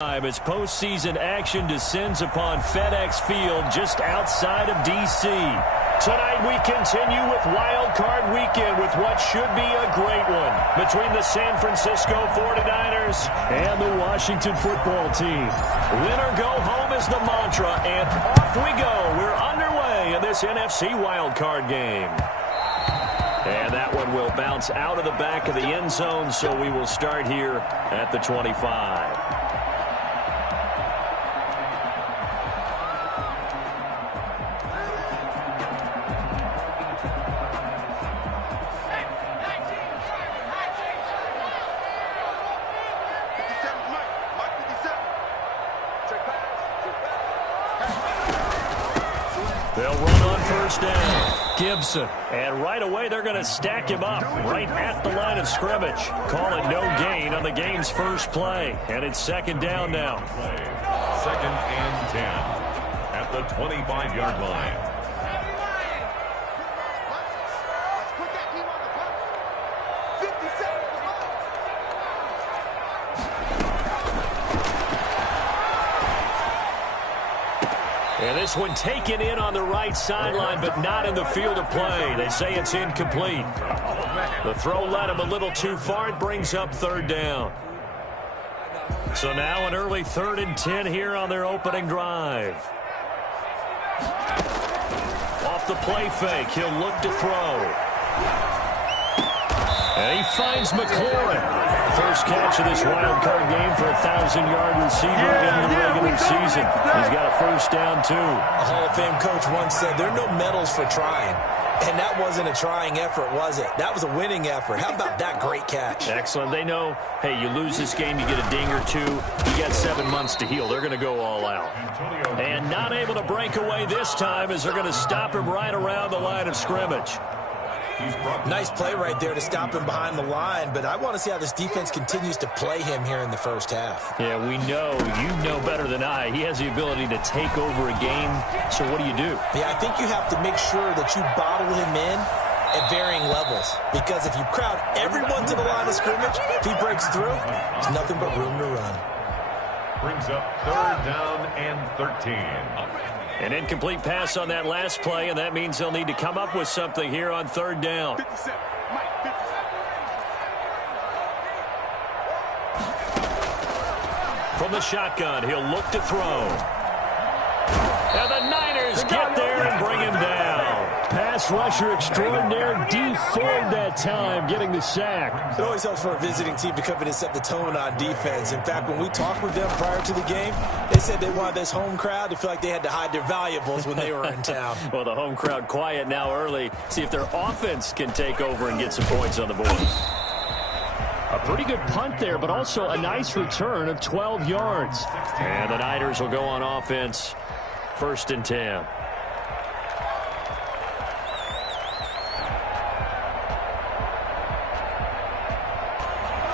As postseason action descends upon FedEx Field just outside of D.C. Tonight we continue with Wild Card Weekend with what should be a great one between the San Francisco 49ers and the Washington football team. Win or go home is the mantra, and off we go. We're underway in this NFC Wild Card game. And that one will bounce out of the back of the end zone, so we will start here at the 25. They'll run on first down. Gibson. And right away, they're going to stack him up right at the line of scrimmage. Call it no gain on the game's first play. And it's second down now. Second and 10 at the 25-yard line. And this one taken in on the right sideline, but not in the field of play. They say it's incomplete. The throw led him a little too far. It brings up third down. So now an early 3rd and 10 here on their opening drive. Off the play fake, he'll look to throw. And he finds McLaurin. First catch of this wild card game for a 1,000-yard receiver in the regular season. He's got a first down, too. A Hall of Fame coach once said, there are no medals for trying. And that wasn't a trying effort, was it? That was a winning effort. How about that great catch? Excellent. They know, hey, you lose this game, you get a ding or two. You got 7 months to heal. They're going to go all out. And not able to break away this time as they're going to stop him right around the line of scrimmage. Nice play right there to stop him behind the line, but I want to see how this defense continues to play him here in the first half. Yeah, we know. You know better than I. He has the ability to take over a game, so what do you do? Yeah, I think you have to make sure that you bottle him in at varying levels, because if you crowd everyone to the line of scrimmage, if he breaks through, there's nothing but room to run. Brings up 3rd down and 13. An incomplete pass on that last play, and that means they'll need to come up with something here on 3rd down. From the shotgun, he'll look to throw. And the Niners get there and bring him down. Pass rusher extraordinaire, Dee Ford that time, getting the sack. It always helps for a visiting team to come in and set the tone on defense. In fact, when we talked with them prior to the game, they said they wanted this home crowd to feel like they had to hide their valuables when they were in town. Well, the home crowd quiet now early. See if their offense can take over and get some points on the board. A pretty good punt there, but also a nice return of 12 yards. And the Niners will go on offense. 1st and 10.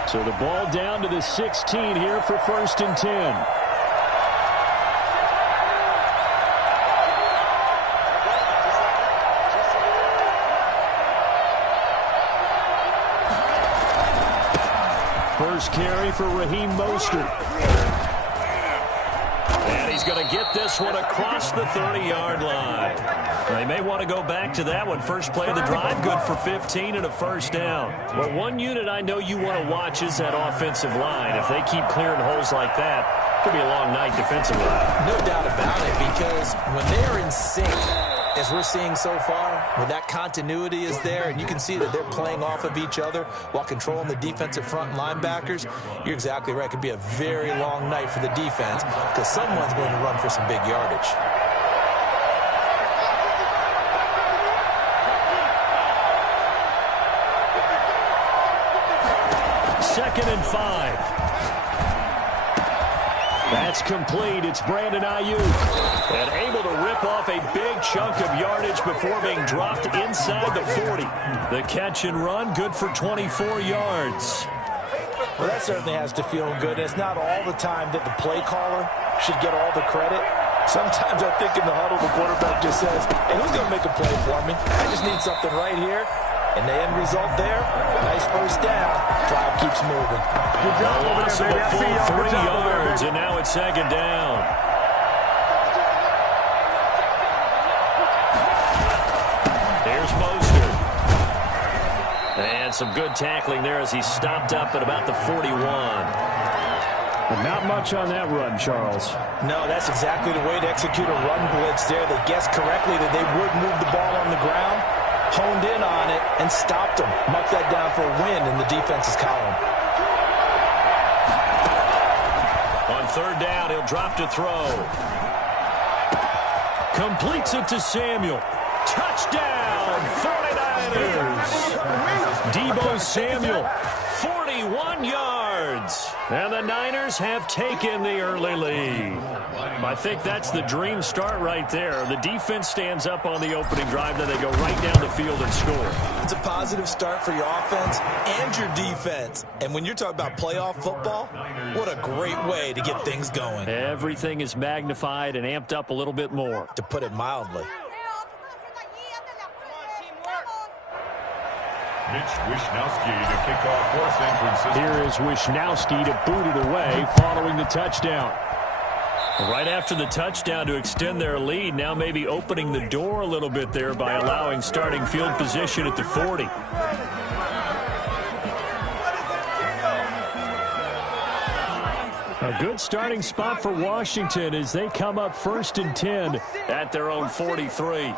So the ball down to the 16 here for 1st and 10. First carry for Raheem Mostert. And he's going to get this one across the 30-yard line. They may want to go back to that one. First play of the drive, good for 15 and a first down. Well, one unit I know you want to watch is that offensive line. If they keep clearing holes like that, it could be a long night defensively. No doubt about it, because when they're in sync, as we're seeing so far, when that continuity is there and you can see that they're playing off of each other while controlling the defensive front linebackers, you're exactly right. It could be a very long night for the defense because someone's going to run for some big yardage. Second and 5. That's complete. It's Brandon Ayuk. And able to rip off a big chunk of yardage before being dropped inside the 40. The catch and run, good for 24 yards. Well, that certainly has to feel good. It's not all the time that the play caller should get all the credit. Sometimes I think in the huddle, the quarterback just says, hey, who's going to make a play for me? I just need something right here. And the end result there, nice first down. Drive keeps moving. Good job over there, baby. I see y'all. 3 yards, and now it's second down. Here's Mostert. And some good tackling there as he stopped up at about the 41. But not much on that run, Charles. No, that's exactly the way to execute a run blitz there. They guessed correctly that they would move the ball on the ground, honed in on it, and stopped them. Marked that down for a win in the defense's column. On third down, he'll drop to throw. Completes it to Samuel. Touchdown, 49ers. Deebo Samuel, 41 yards. And the Niners have taken the early lead. I think that's the dream start right there. The defense stands up on the opening drive, then they go right down the field and score. It's a positive start for your offense and your defense. And when you're talking about playoff football, what a great way to get things going. Everything is magnified and amped up a little bit more. To put it mildly. Mitch Wishnowsky to kick off for San Francisco. Here is Wishnowsky to boot it away following the touchdown. Right after the touchdown to extend their lead, now maybe opening the door a little bit there by allowing starting field position at the 40. A good starting spot for Washington as they come up 1st and 10 at their own 43.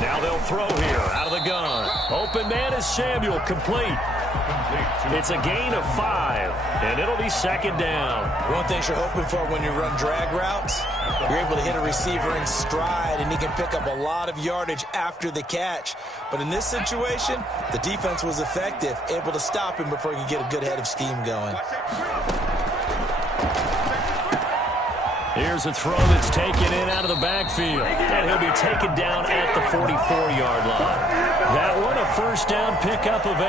Now they'll throw here out of the gun. Open man is Samuel, complete. It's a gain of 5, and it'll be second down. One thing you're hoping for when you run drag routes, you're able to hit a receiver in stride, and he can pick up a lot of yardage after the catch. But in this situation, the defense was effective, able to stop him before he could get a good head of steam going. Here's a throw that's taken in out of the backfield, and he'll be taken down at the 44-yard line. That one a first down pickup of 8.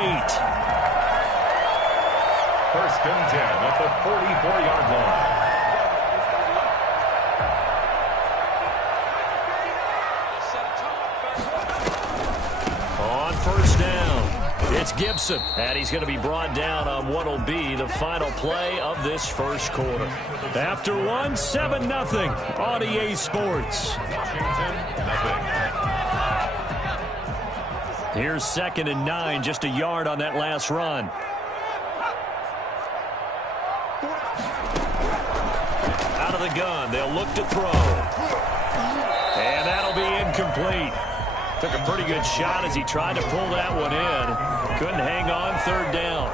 First and 10 at the 44-yard line. On first down, it's Gibson, and he's going to be brought down on what will be the final play of this first quarter. After one, 7-0 on EA Sports. Washington, nothing. Here's 2nd and 9, just a yard on that last run. Out of the gun, they'll look to throw. And that'll be incomplete. Took a pretty good shot as he tried to pull that one in. Couldn't hang on, third down.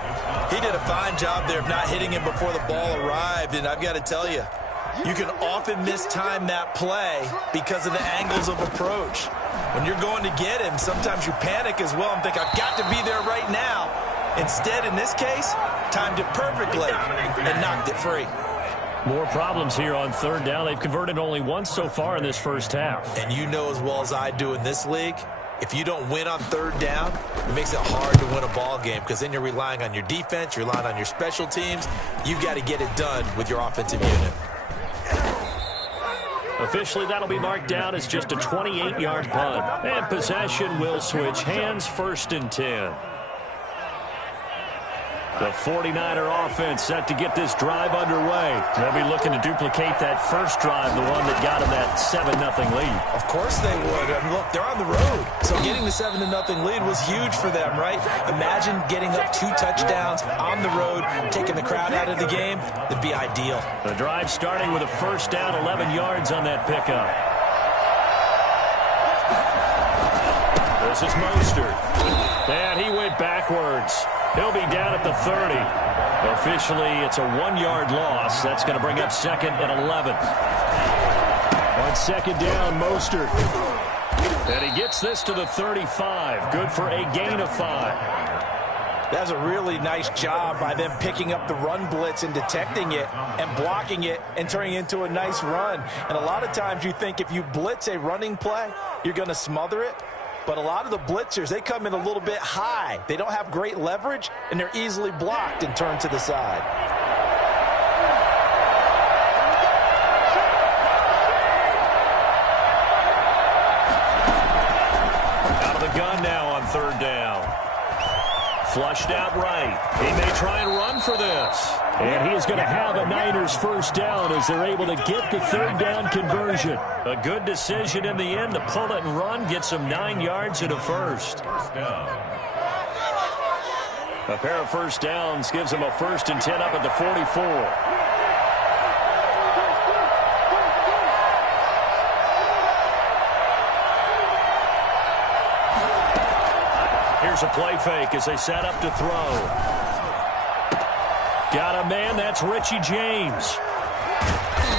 He did a fine job there of not hitting him before the ball arrived, and I've got to tell you, you can often mistime that play because of the angles of approach. When you're going to get him, sometimes you panic as well and think, I've got to be there right now. Instead, in this case, timed it perfectly and knocked it free. More problems here on third down. They've converted only once so far in this first half. And you know as well as I do in this league, if you don't win on third down, it makes it hard to win a ball game because then you're relying on your defense, you're relying on your special teams. You've got to get it done with your offensive unit. Officially, that'll be marked down as just a 28-yard punt. And possession will switch hands, 1st and 10. The 49er offense set to get this drive underway. They'll be looking to duplicate that first drive, the one that got them that 7-0 lead. Of course they would. And look, they're on the road. So getting the 7-0 lead was huge for them, right? Imagine getting up 2 touchdowns on the road, taking the crowd out of the game. That'd be ideal. The drive starting with a first down, 11 yards on that pickup. This is Mostert. And he went backwards. He'll be down at the 30. Officially, it's a 1-yard loss. That's going to bring up 2nd and 11. On second down, Mostert. And he gets this to the 35. Good for a gain of 5. That's a really nice job by them picking up the run blitz and detecting it and blocking it and turning it into a nice run. And a lot of times you think if you blitz a running play, you're going to smother it. But a lot of the blitzers, they come in a little bit high. They don't have great leverage, and they're easily blocked and turned to the side. third down. Flushed out right. He may try and run for this. And he is going to have a Niners first down as they're able to get the third down conversion. A good decision in the end to pull it and run, get some 9 yards and a first. A pair of first downs gives him a 1st and 10 up at the 44. Here's a play fake as they set up to throw. Got a man, that's Richie James.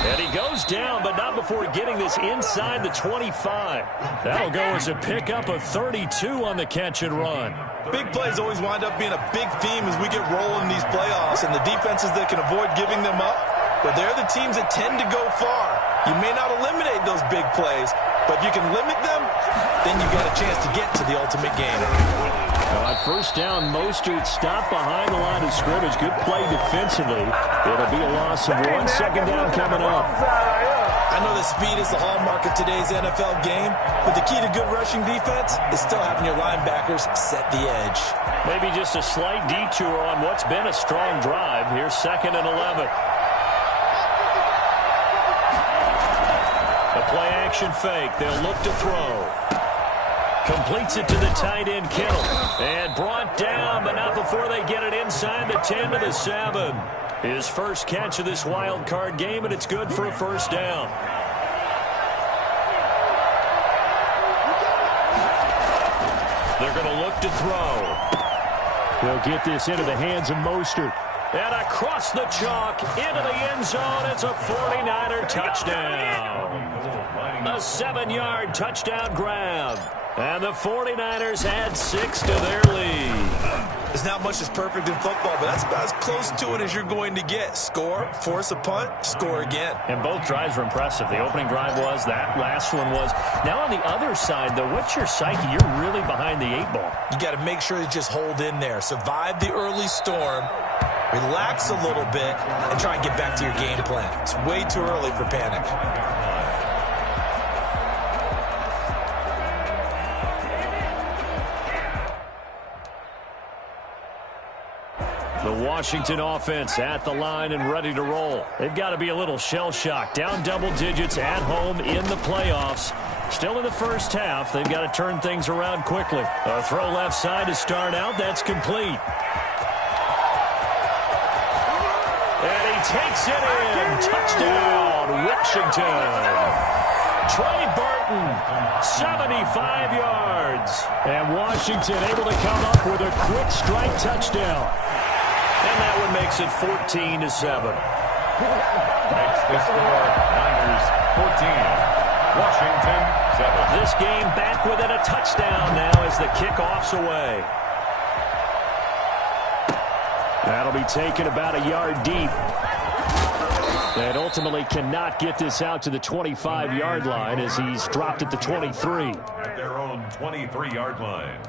And he goes down, but not before getting this inside the 25. That'll go as a pickup of 32 on the catch and run. Big plays always wind up being a big theme as we get rolling in these playoffs, and the defenses that can avoid giving them up, but they're the teams that tend to go far. You may not eliminate those big plays, but if you can limit them, then you've got a chance to get to the ultimate game. On first down, Mostert stopped behind the line of scrimmage. Good play defensively. It'll be a loss of 1. Second down coming up. I know that speed is the hallmark of today's NFL game, but the key to good rushing defense is still having your linebackers set the edge. Maybe just a slight detour on what's been a strong drive. Here's 2nd and 11. A play-action fake. They'll look to throw. Completes it to the tight end, Kittle. And brought down, but not before they get it inside the 10 to the 7. His first catch of this wild card game, and it's good for a first down. They're going to look to throw. They'll get this into the hands of Mostert. And across the chalk, into the end zone, it's a 49er touchdown. A 7-yard touchdown grab. And the 49ers add 6 to their lead. There's not much that's perfect in football, but that's about as close to it as you're going to get. Score, force a punt, score again. And both drives were impressive. The opening drive was, that last one was. Now on the other side, though, what's your psyche? You're really behind the 8 ball. You got to make sure you just hold in there. Survive the early storm, relax a little bit, and try and get back to your game plan. It's way too early for panic. The Washington offense at the line and ready to roll. They've got to be a little shell-shocked. Down double digits at home in the playoffs. Still in the first half. They've got to turn things around quickly. A throw left side to start out. That's complete. And he takes it in. Touchdown, Washington. Trey Burton, 75 yards. And Washington able to come up with a quick strike touchdown. And that one makes it 14-7. Next to score, Niners 14, Washington 7. This game back within a touchdown now as the kickoff's away. That'll be taken about a yard deep. And ultimately cannot get this out to the 25-yard line as he's dropped at the 23. At their own 23-yard line.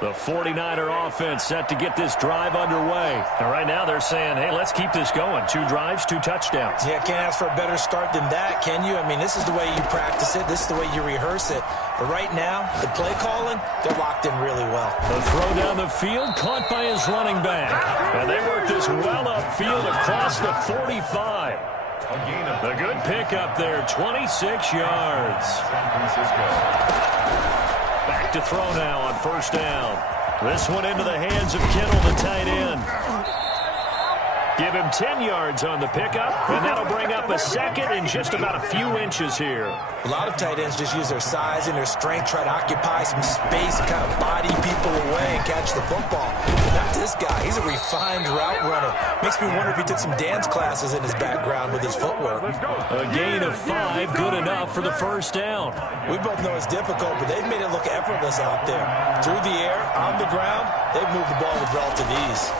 The 49er offense set to get this drive underway. And right now they're saying, hey, let's keep this going. 2 drives, 2 touchdowns. Yeah, can't ask for a better start than that, can you? I mean, this is the way you practice it. This is the way you rehearse it. But right now, the play calling, they're locked in really well. The throw down the field, caught by his running back. And they work this well upfield across the 45. A good pickup there, 26 yards. San Francisco. Back to throw now on first down. This one into the hands of Kittle, the tight end. Give him 10 yards on the pickup, and that'll bring up a second in just about a few inches here. A lot of tight ends just use their size and their strength, try to occupy some space and kind of body people away and catch the football. But not this guy. He's a refined route runner. Makes me wonder if he took some dance classes in his background with his footwork. A gain of 5, good enough for the first down. We both know it's difficult, but they've made it look effortless out there. Through the air, on the ground, they've moved the ball with relative ease.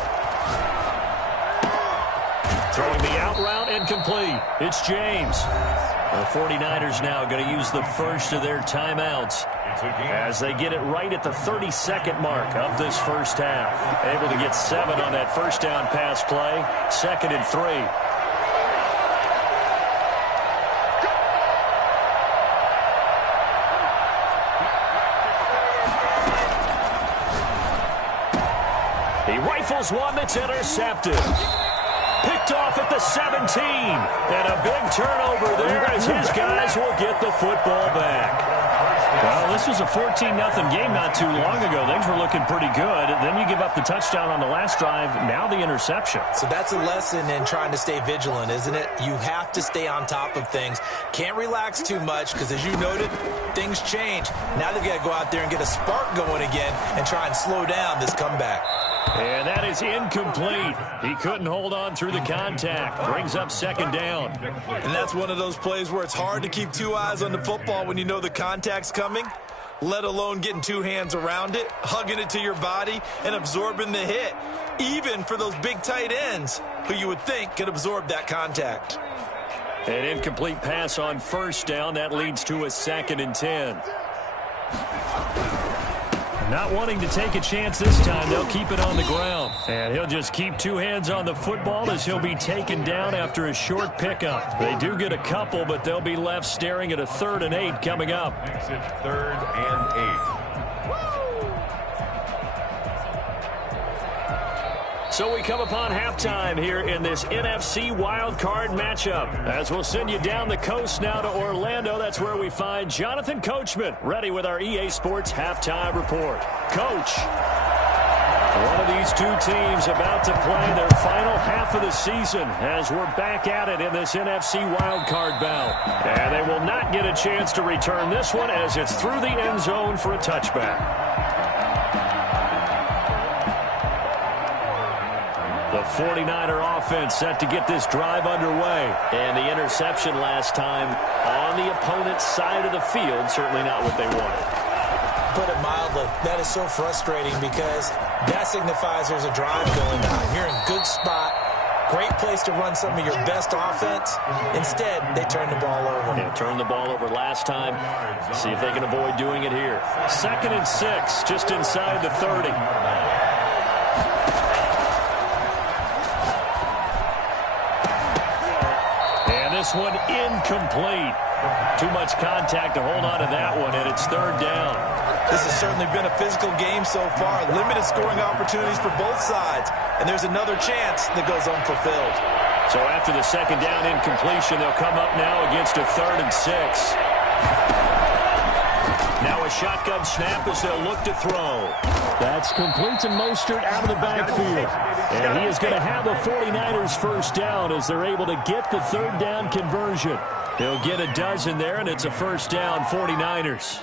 Throwing the out route incomplete. It's James. The 49ers now going to use the first of their timeouts as they get it right at the 30-second mark of this first half. Able to get 7 on that first down pass play. 2nd and 3. He rifles one that's intercepted. Picked off at the 17. And a big turnover there as his guys will get the football back. Well, this was a 14-0 game not too long ago. Things were looking pretty good. Then you give up the touchdown on the last drive. Now the interception. So that's a lesson in trying to stay vigilant, isn't it? You have to stay on top of things. Can't relax too much because, as you noted, things change. Now they've got to go out there and get a spark going again and try and slow down this comeback. And that is incomplete. He couldn't hold on through the contact. Brings up second down. And that's one of those plays where it's hard to keep two eyes on the football when you know the contact's coming, let alone getting two hands around it, hugging it to your body, and absorbing the hit, even for those big tight ends who you would think could absorb that contact. An incomplete pass on first down. That leads to a 2nd and 10. Not wanting to take a chance this time, they'll keep it on the ground. And he'll just keep two hands on the football as he'll be taken down after a short pickup. They do get a couple, but they'll be left staring at a 3rd and 8 coming up. Makes it 3rd and 8. So we come upon halftime here in this NFC wildcard matchup. As we'll send you down the coast now to Orlando, that's where we find Jonathan Coachman, ready with our EA Sports halftime report. Coach, one of these two teams about to play their final half of the season as we're back at it in this NFC wildcard bout. And they will not get a chance to return this one as it's through the end zone for a touchback. The 49er offense set to get this drive underway. And the interception last time on the opponent's side of the field, certainly not what they wanted. Put it mildly, that is so frustrating because that signifies there's a drive going on. You're in a good spot, great place to run some of your best offense. Instead, they turn the ball over. Yeah, turned the ball over last time. See if they can avoid doing it here. 2nd and 6, just inside the 30. This one incomplete. Too much contact to hold on to that one, and it's 3rd down. This has certainly been a physical game so far. Limited scoring opportunities for both sides. And there's another chance that goes unfulfilled. So after the 2nd down incompletion, they'll come up now against a 3rd and 6. Now a shotgun snap as they'll look to throw. That's complete to Mostert out of the backfield. And he is going to have the 49ers first down as they're able to get the 3rd down conversion. They'll get a dozen there, and it's a first down 49ers.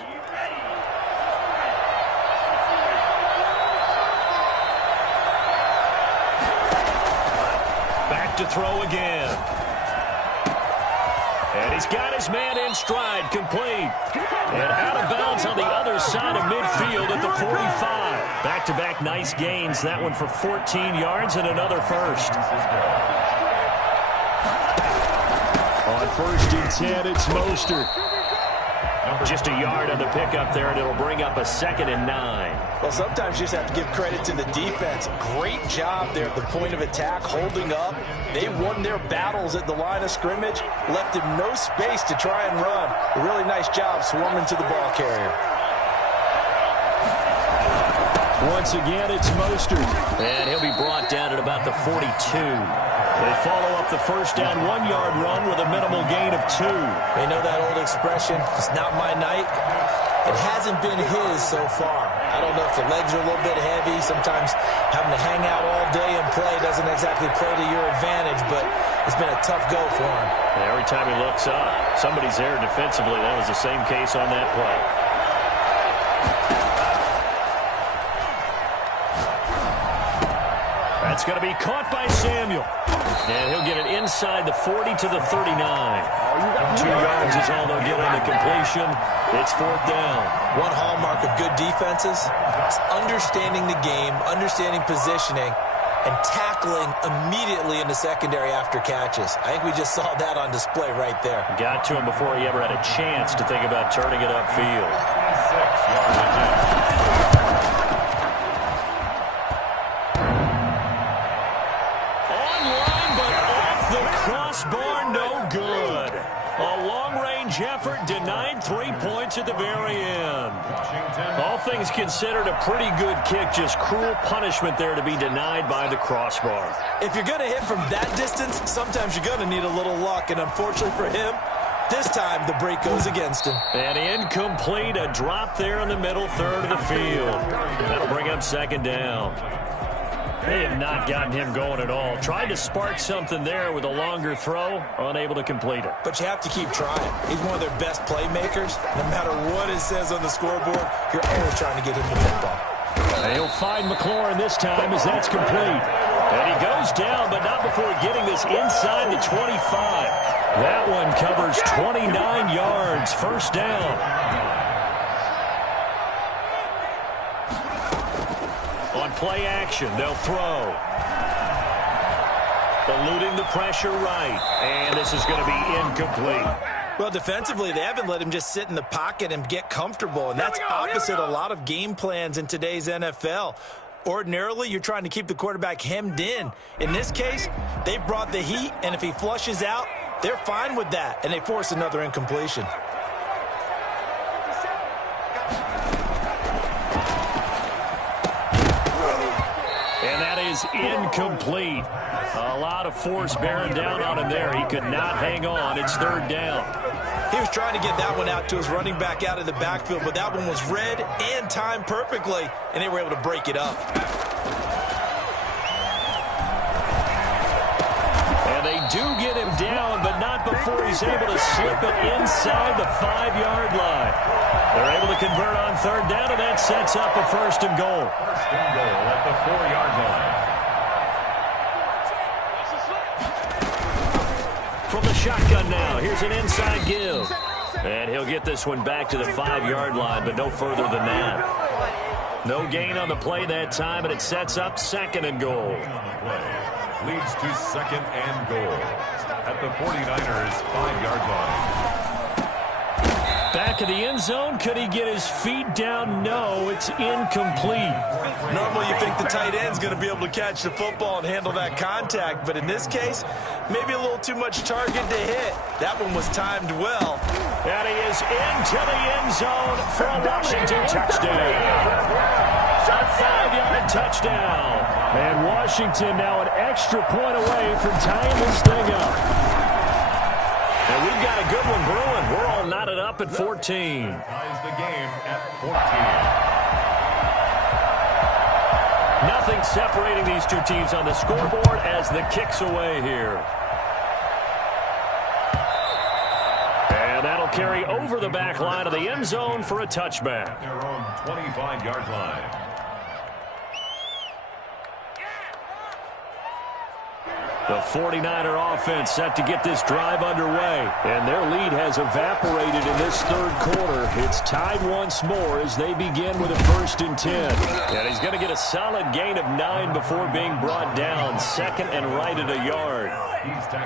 Back to throw again. And he's got his man in stride, complete. And out of bounds on the other side of midfield at the 45. Back-to-back nice gains. That one for 14 yards and another first. On 1st and 10, it's Mostert. Just a yard on the pickup there, and it'll bring up a 2nd and 9. Well, sometimes you just have to give credit to the defense. Great job there at the point of attack, holding up. They won their battles at the line of scrimmage, left him no space to try and run. A really nice job swarming to the ball carrier. Once again, it's Mostert. And he'll be brought down at about the 42. They follow up the first down 1-yard run with a minimal gain of 2. They know that old expression, it's not my night. It hasn't been his so far. I don't know if the legs are a little bit heavy. Sometimes having to hang out all day and play doesn't exactly play to your advantage, but it's been a tough go for him. And every time he looks up, somebody's there defensively. That was the same case on that play. That's going to be caught by Samuel. And he'll get it inside the 40 to the 39. 2 yards is all they'll get on the completion. It's 4th down. One hallmark of good defenses is understanding the game, understanding positioning, and tackling immediately in the secondary after catches. I think we just saw that on display right there. Got to him before he ever had a chance to think about turning it upfield. 6 yards. Crossbar, no good. A long-range effort effort, denied 3 points at the very end. All things considered, a pretty good kick, just cruel punishment there to be denied by the crossbar. If you're going to hit from that distance, sometimes you're going to need a little luck, and unfortunately for him, this time the break goes against him. And incomplete, a drop there in the middle third of the field. That'll bring up second down. They have not gotten him going at all. Tried to spark something there with a longer throw, unable to complete it. But you have to keep trying. He's one of their best playmakers. No matter what it says on the scoreboard, you're always trying to get him the football. He'll find McLaurin this time as that's complete. And he goes down, but not before getting this inside the 25. That one covers 29 yards, first down. On play action, they'll throw. Eluding the pressure right. And this is going to be incomplete. Well, defensively, they haven't let him just sit in the pocket and get comfortable, and that's opposite a lot of game plans in today's NFL. Ordinarily, you're trying to keep the quarterback hemmed in. In this case, they brought the heat, and if he flushes out, they're fine with that, and they force another incompletion. And that is incomplete. A lot of force bearing down on him there. He could not hang on. It's third down. He was trying to get that one out to his running back out of the backfield, but that one was read and timed perfectly, and they were able to break it up. And they do get him down, but not before he's able to slip it inside the 5-yard line. They're able to convert on third down, and that sets up a first and goal. First and goal at the 4-yard line. From the shotgun now, here's an inside give. And he'll get this one back to the 5-yard line, but no further than that. No gain on the play that time, and it sets up second and goal. Leads to second and goal at the 49ers' 5-yard line. Back of the end zone. Could he get his feet down? No, it's incomplete. Normally you think the tight end's going to be able to catch the football and handle that contact, but in this case, maybe a little too much target to hit. That one was timed well. And he is into the end zone for a Washington touchdown. A 5-yard touchdown. And Washington now an extra point away from tying this thing up. And we've got a good one brewing. We're all knotted up at 14. Ties the game at 14. Nothing separating these two teams on the scoreboard as the kick's away here. And that'll carry over the back line of the end zone for a touchback. Their own 25-yard line. The 49er offense set to get this drive underway. And their lead has evaporated in this third quarter. It's tied once more as they begin with a 1st and 10. And he's going to get a solid gain of 9 before being brought down. Second and right at a yard.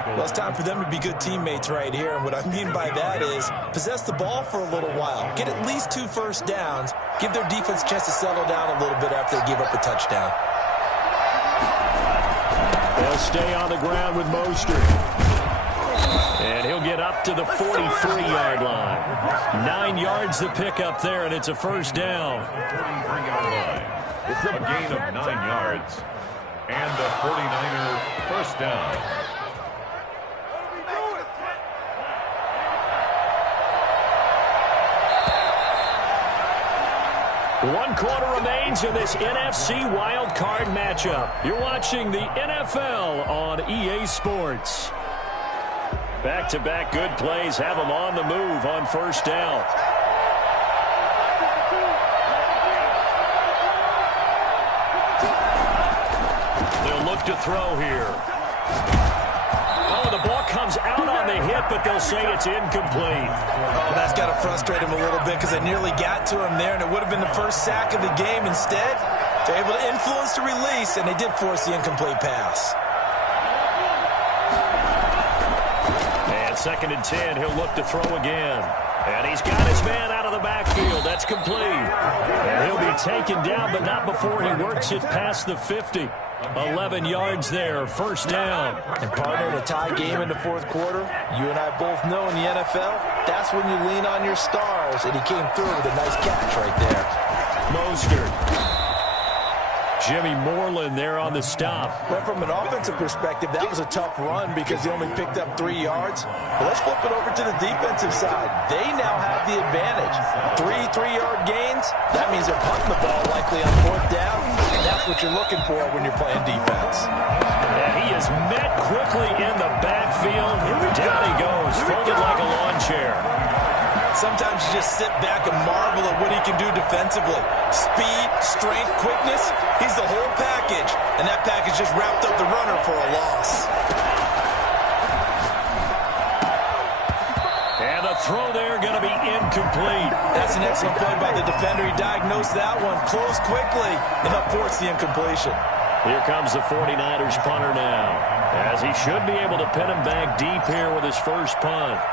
Well, it's time for them to be good teammates right here. And what I mean by that is possess the ball for a little while. Get at least 2 first downs. Give their defense a chance to settle down a little bit after they give up a touchdown. They'll stay on the ground with Mostert. And he'll get up to the 43-yard line. 9 yards to pick up there, and it's a first down. 43-yard line. It's a gain of 9 yards. And the 49er first down. One quarter remains in this NFC Wild Card matchup. You're watching the NFL on EA Sports. Back-to-back good plays have them on the move on first down. They'll look to throw here. Oh, the ball comes out on the hit, but they'll say it's incomplete. Oh, that's got to frustrate him a little bit because they nearly got to him there, and it would have been the first sack of the game. Instead, they're able to influence the release, and they did force the incomplete pass. And 2nd and 10, he'll look to throw again. And he's got his man out of the backfield. That's complete. And he'll be taken down, but not before he works it past the 50. 11 yards there, first down. And partner, in a tie game in the fourth quarter, you and I both know in the NFL, that's when you lean on your stars, and he came through with a nice catch right there. Mostert. Jimmy Moreland there on the stop. But from an offensive perspective, that was a tough run because he only picked up 3 yards. But let's flip it over to the defensive side. They now have the advantage. 3-3-yard gains, that means they're punting the ball likely on fourth down. And that's what you're looking for when you're playing defense. And he is met quickly in the backfield. Down he goes, folded like a lawn chair. Sometimes you just sit back and marvel at what he can do defensively. Speed, strength, quickness, he's the whole package. And that package just wrapped up the runner for a loss. And the throw there going to be incomplete. That's an excellent play by the defender. He diagnosed that one, closed quickly, and up forced the incompletion. Here comes the 49ers punter now, as he should be able to pin him back deep here with his first punt.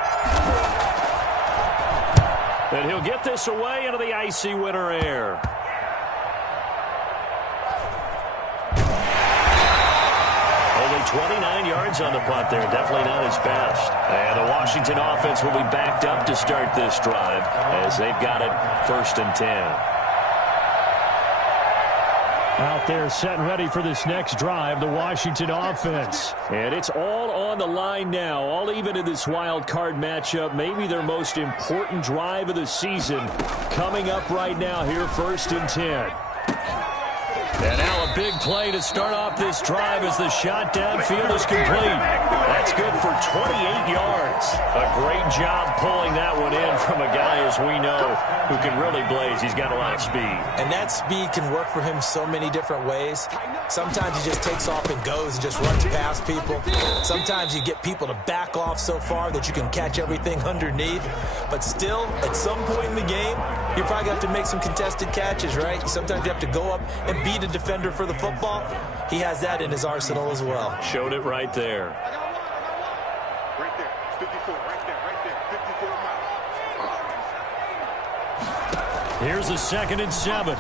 And he'll get this away into the icy winter air. Only 29 yards on the punt there. Definitely not his best. And the Washington offense will be backed up to start this drive as they've got it 1st and 10. Out there set and ready for this next drive, the Washington offense. And it's all on the line now, all even in this wild card matchup. Maybe their most important drive of the season coming up right now here, 1st and 10. And now a big play to start off this drive as the shot downfield is complete. That's good for 28 yards. A great job pulling that one in from a guy, as we know, who can really blaze. He's got a lot of speed. And that speed can work for him so many different ways. Sometimes he just takes off and goes and just runs past people. Sometimes you get people to back off so far that you can catch everything underneath. But still, at some point in the game, you probably have to make some contested catches, right? Sometimes you have to go up and beat a defender for the football. He has that in his arsenal as well. Showed it right there. Right there, 54, right there, 54 miles. Here's a 2nd and 7.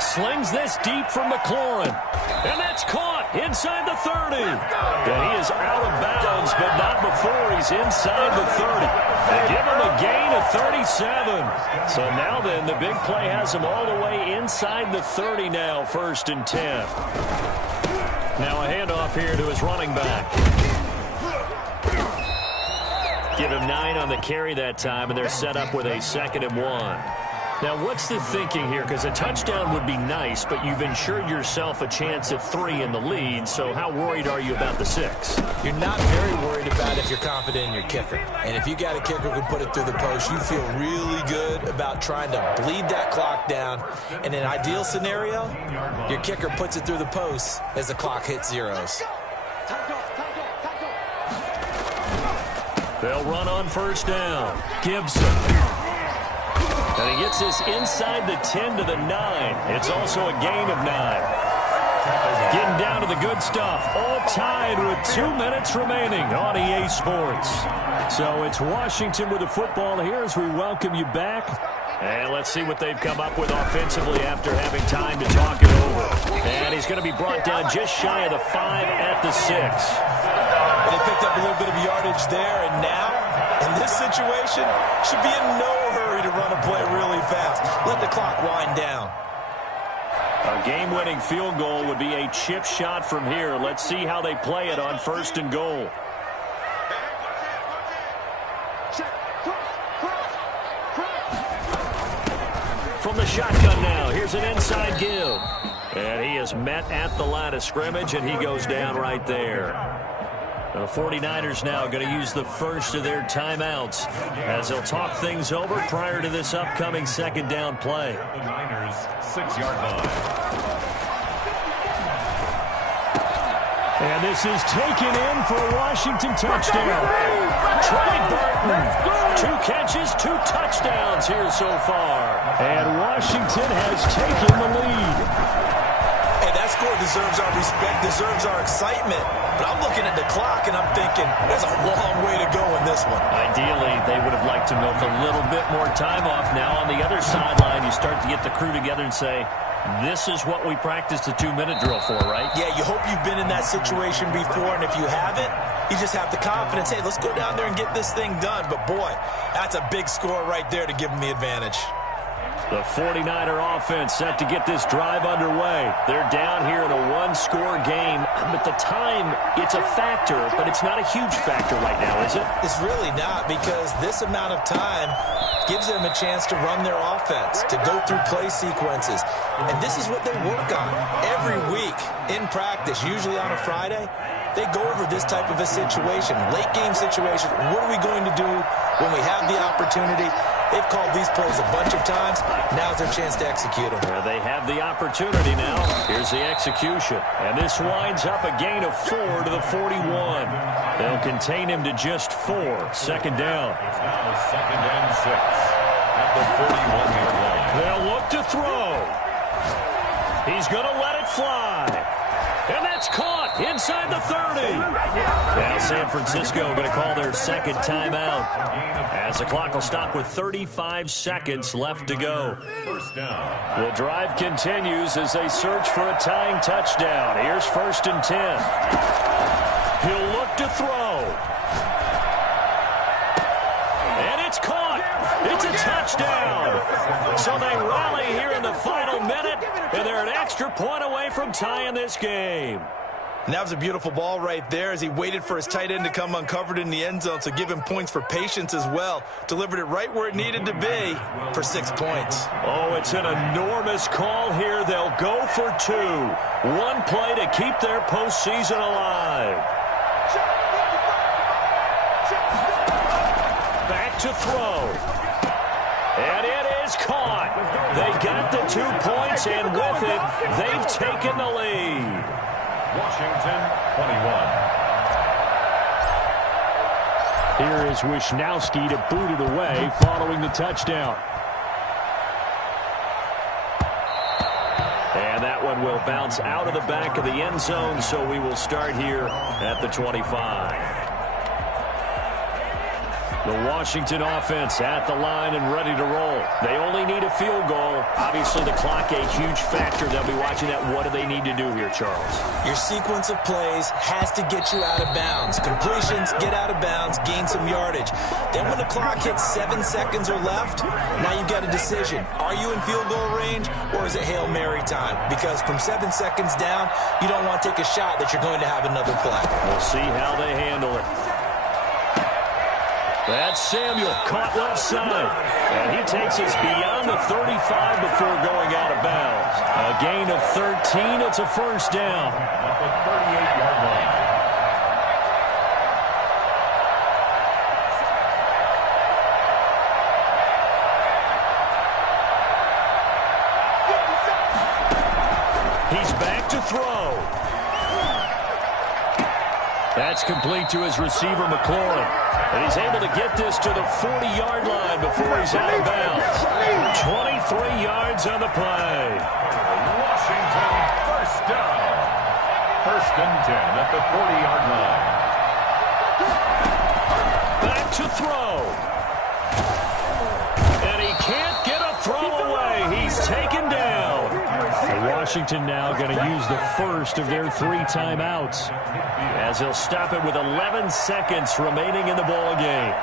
Slings this deep from McLaurin. And that's caught inside the 30. And he is out of bounds, but not before he's inside the 30. They give him a gain of 37. So now then, the big play has him all the way inside the 30 now, 1st and 10. Now a handoff here to his running back. Give him 9 on the carry that time, and they're set up with a 2nd and 1. Now, what's the thinking here? Because a touchdown would be nice, but you've ensured yourself a chance at 3 in the lead, so how worried are you about the 6? You're not very worried about it if you're confident in your kicker. And if you got a kicker who can put it through the post, you feel really good about trying to bleed that clock down. In an ideal scenario, your kicker puts it through the post as the clock hits zeros. They'll run on 1st down. Gibson. And he gets this inside the 10 to the 9. It's also a gain of 9. Getting down to the good stuff. All tied with 2 minutes remaining on EA Sports. So it's Washington with the football here as we welcome you back. And let's see what they've come up with offensively after having time to talk it over. And he's going to be brought down just shy of the 5 at the 6. They picked up a little bit of yardage there, and now, in this situation, should be in no hurry to run a play really fast. Let the clock wind down. A game-winning field goal would be a chip shot from here. Let's see how they play it on 1st and goal. From the shotgun now, here's an inside give. And he is met at the line of scrimmage, and he goes down right there. The 49ers now going to use the first of their timeouts as they'll talk things over prior to this upcoming 2nd down play. The Niners 6-yard line. And this is taken in for a Washington touchdown. Trey Burton, 2 catches, 2 touchdowns here so far. And Washington has taken the lead. Hey, that score deserves our respect, deserves our excitement. But I'm looking at the clock, and I'm thinking, there's a long way to go in this one. Ideally, they would have liked to milk a little bit more time off. Now on the other sideline, you start to get the crew together and say, This is what we practiced the 2-minute drill for, right? Yeah, you hope you've been in that situation before, and if you haven't, you just have the confidence, hey, let's go down there and get this thing done. But, boy, that's a big score right there to give them the advantage. The 49er offense set to get this drive underway. They're down here in a one-score game, but the time, it's a factor, but it's not a huge factor right now, is it? It's really not, because this amount of time gives them a chance to run their offense, to go through play sequences. And this is what they work on every week in practice, usually on a Friday. They go over this type of a situation, late-game situation. What are we going to do when we have the opportunity? They've called these plays a bunch of times. Now's their chance to execute them. Well, they have the opportunity now. Here's the execution. And this winds up a gain of 4 to the 41. They'll contain him to just 4. Second down. It's now 2nd and 6 at the 41-yard line. They'll look to throw. He's going to let it fly. And that's caught inside the 30. Now San Francisco going to call their second timeout as the clock will stop with 35 seconds left to go. First down. The drive continues as they search for a tying touchdown. Here's 1st and 10. He'll look to throw. And it's caught. It's a touchdown. So they rally here in the final minute, and they're an extra point away from tying this game. And that was a beautiful ball right there as he waited for his tight end to come uncovered in the end zone, so give him points for patience as well. Delivered it right where it needed to be for 6 points. Oh, it's an enormous call here. They'll go for 2. One play to keep their postseason alive. Back to throw. And it is caught. They got the 2 points, and with it, they've taken the lead. Washington, 21. Here is Wisnowski to boot it away following the touchdown. And that one will bounce out of the back of the end zone, so we will start here at the 25. The Washington offense at the line and ready to roll. They only need a field goal. Obviously, the clock a huge factor. They'll be watching that. What do they need to do here, Charles? Your sequence of plays has to get you out of bounds. Completions, get out of bounds, gain some yardage. Then when the clock hits 7 seconds or left, now you've got a decision. Are you in field goal range, or is it Hail Mary time? Because from 7 seconds down, you don't want to take a shot that you're going to have another play. We'll see how they handle it. That's Samuel, caught left side. And he takes us beyond the 35 before going out of bounds. A gain of 13. It's a first down. At the 38-yard line. He's back to throw. That's complete to his receiver, McLaurin. And he's able to get this to the 40-yard line before he's out of bounds. 23 yards on the play. Washington, first down. 1st and 10 at the 40-yard line. Back to throw. And he can't get a throw away. He's taken down. And Washington now going to use the first of their 3 timeouts, as they'll stop it with 11 seconds remaining in the ball game.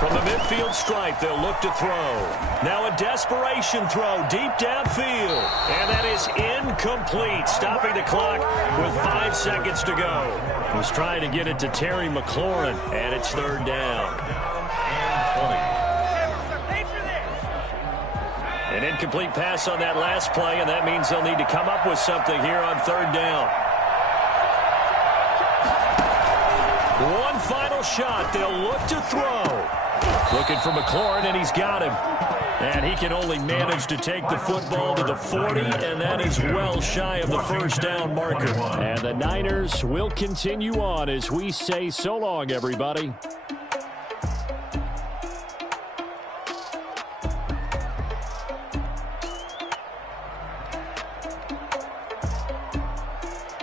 From the midfield stripe, they'll look to throw. Now a desperation throw deep downfield. And that is incomplete, stopping the clock with 5 seconds to go. Was trying to get it to Terry McLaurin, and it's 3rd down. An incomplete pass on that last play, and that means they'll need to come up with something here on 3rd down. One final shot. They'll look to throw. Looking for McLaurin, and he's got him. And he can only manage to take the football to the 40, and that is well shy of the first down marker. And the Niners will continue on as we say so long, everybody.